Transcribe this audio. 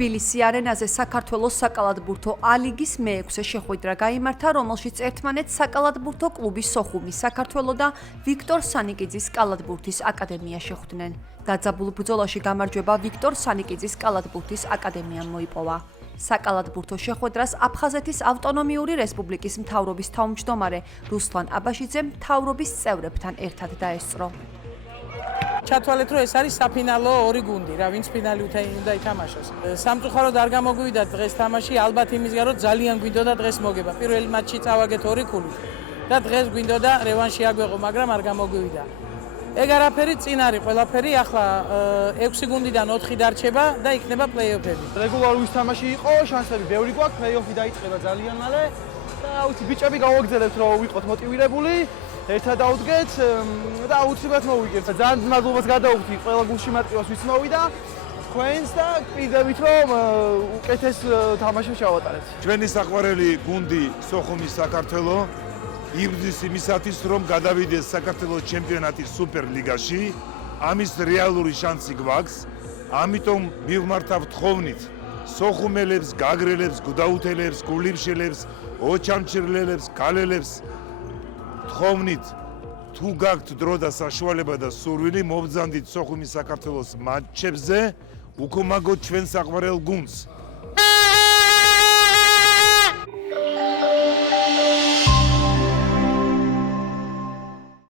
თბილისი არენაზე საქართველოს საკალათბურთო A-ლიგის მე-6 შეხვედრა გაიმართა, რომელშიც ერთმანეთს საკალათბურთო კლუბი სოხუმი საქართველო და ვიქტორ სანიკიძის კალათბურთის აკადემია შეხვდნენ. დაძაბულ ბრძოლაში გამარჯვება ვიქტორ სანიკიძის კალათბურთის აკადემიამ მოიპოვა. საკალათბურთო შეხვედრას აფხაზეთის ავტონომიური რესპუბლიკის მთავრობის თავმჯდომარე რუსლან აბაშიძემ მთავრობის წევრებთან ერთად დაესწრო. ჩათვალეთ, რომ ეს არის საფინალო ორი გუნდი, რა ვინც ფინალი უნდა ითამაშოს. სამწუხაროდ არ გამოგვივიდა დღეს თამაში, ალბათ იმისგან, რომ ძალიან გვინდოდა დღეს მოგება. პირველი მატჩი წავაგეთ 2 ქულით და დღეს გვინდოდა რევანში აგვეღო, მაგრამ არ გამოგვივიდა. ეგ არაფერი წინ არის ყველაფერი, ახლა 6 გუნდიდან 4 დარჩება და იქნება პლეი-ოფები. რეგულარული თამაში იყო, შანსები ბევრი გვაქვს, პლეი-ოფი დაიწყება ძალიან მალე და აუცილებლად ბიჭები გავაგზავნებთ, რომ ვიყოთ მოტივირებული. ერთად დავდგეთ და აუცილებლად მოვიგებთ. ძალიან მადლობას გადავუხდი ყველა გულში მარტივას ვის მოვიდა თქვენს და კიდევით რომ უკეთეს თამაშს ჩავატარეთ. ჩვენი საყვარელი გუნდი სოხუმი საქართველო იბრძვის იმისათვის რომ გადავიდეს საქართველოს ჩემპიონატის სუპერლიგაში. ამის რეალური შანსი გვაქვს. ამიტომ მივმართავთ ხოვნით სოხუმელებს, გაგრელებს, გუდაუთელებს, გულიმშელებს, ოჩამჩირლელებს, გალელებს ხოვნით თუ გაქვთ დრო და საშუალება და სურვილი მობრძანდით სოხუმის საქართველოს მატჩებზე, უკმაგოთ ჩვენ საყვარელ გუნდს.